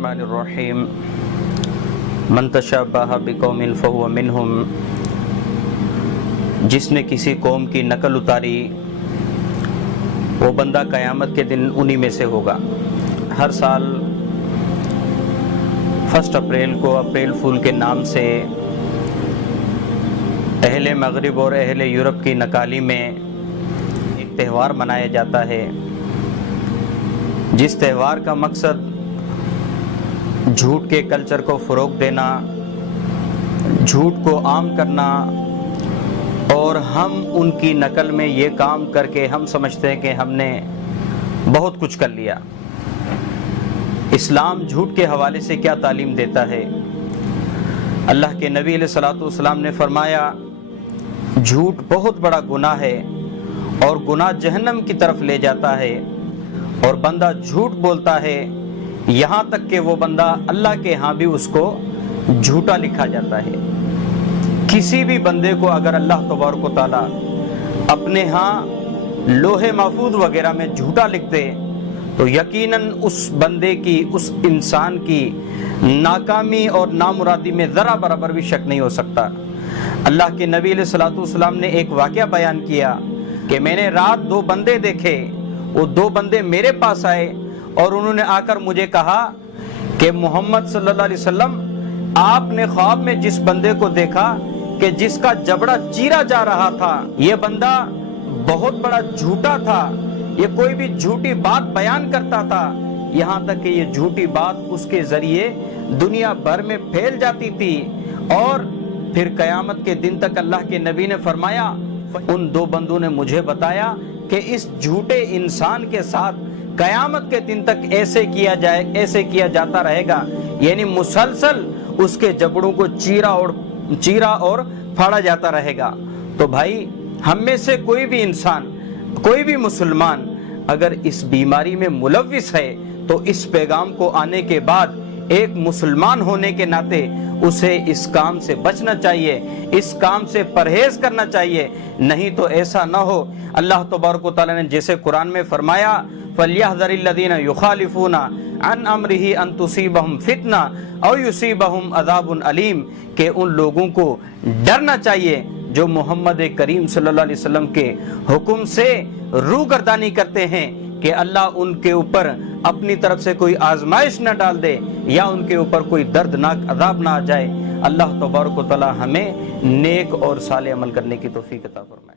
الرحمن الرحیم من تشابہ بقوم فہو منہم، جس نے کسی قوم کی نقل اتاری وہ بندہ قیامت کے دن انہی میں سے ہوگا۔ ہر سال 1 اپریل کو اپریل فول کے نام سے اہل مغرب اور اہل یورپ کی نکالی میں ایک تہوار منایا جاتا ہے، جس تہوار کا مقصد جھوٹ کے کلچر کو فروغ دینا، جھوٹ کو عام کرنا، اور ہم ان کی نقل میں یہ کام کر کے ہم سمجھتے ہیں کہ ہم نے بہت کچھ کر لیا۔ اسلام جھوٹ کے حوالے سے کیا تعلیم دیتا ہے؟ اللہ کے نبی علیہ الصلوۃ والسلام نے فرمایا جھوٹ بہت بڑا گناہ ہے اور گناہ جہنم کی طرف لے جاتا ہے، اور بندہ جھوٹ بولتا ہے یہاں تک کہ وہ بندہ اللہ کے ہاں بھی اس کو جھوٹا لکھا جاتا ہے۔ کسی بھی بندے کو اگر اللہ تبارک و تعالیٰ اپنے ہاں لوح محفوظ وغیرہ میں جھوٹا لکھ دے تو یقیناً اس بندے کی، اس انسان کی ناکامی اور نامرادی میں ذرا برابر بھی شک نہیں ہو سکتا۔ اللہ کے نبی علیہ الصلوۃ والسلام نے ایک واقعہ بیان کیا کہ میں نے رات 2 بندے دیکھے، وہ 2 بندے میرے پاس آئے اور انہوں نے آ کر مجھے کہا کہ محمد صلی اللہ علیہ وسلم، آپ نے خواب میں جس بندے کو دیکھا کہ جس کا جبڑا چیرا جا رہا تھا، یہ بندہ بہت بڑا جھوٹا تھا، یہ کوئی بھی جھوٹی بات بیان کرتا تھا، یہاں تک کہ یہ جھوٹی بات اس کے ذریعے دنیا بھر میں پھیل جاتی تھی، اور پھر قیامت کے دن تک اللہ کے نبی نے فرمایا ان 2 بندوں نے مجھے بتایا کہ اس جھوٹے انسان کے ساتھ قیامت کے دن تک ایسے کیا جاتا رہے گا، یعنی مسلسل اس کے جبڑوں کو چیرا اور پھاڑا جاتا رہے گا۔ تو بھائی، ہم میں سے کوئی بھی انسان، کوئی بھی مسلمان اگر اس بیماری میں ملوث ہے تو اس پیغام کو آنے کے بعد ایک مسلمان ہونے کے ناطے اسے اس کام سے بچنا چاہیے، اس کام سے پرہیز کرنا چاہیے، نہیں تو ایسا نہ ہو اللہ تبارک و تعالیٰ نے جیسے قرآن میں فرمایا فَلْيَحْذَرِ الَّذِينَ يُخَالِفُونَ عَنْ أَمْرِهِ أَن تُصِيبَهُمْ فِتْنَةٌ أَوْ يُصِيبَهُمْ عَذَابٌ أَلِيمٌ، کہ ان لوگوں کو ڈرنا چاہیے جو محمد کریم صلی اللہ علیہ وسلم کے حکم سے روگردانی کرتے ہیں کہ اللہ ان کے اوپر اپنی طرف سے کوئی آزمائش نہ ڈال دے یا ان کے اوپر کوئی دردناک عذاب نہ آ جائے۔ اللہ تبارک و تعالی ہمیں نیک اور صالح عمل کرنے کی توفیق عطا فرمائے۔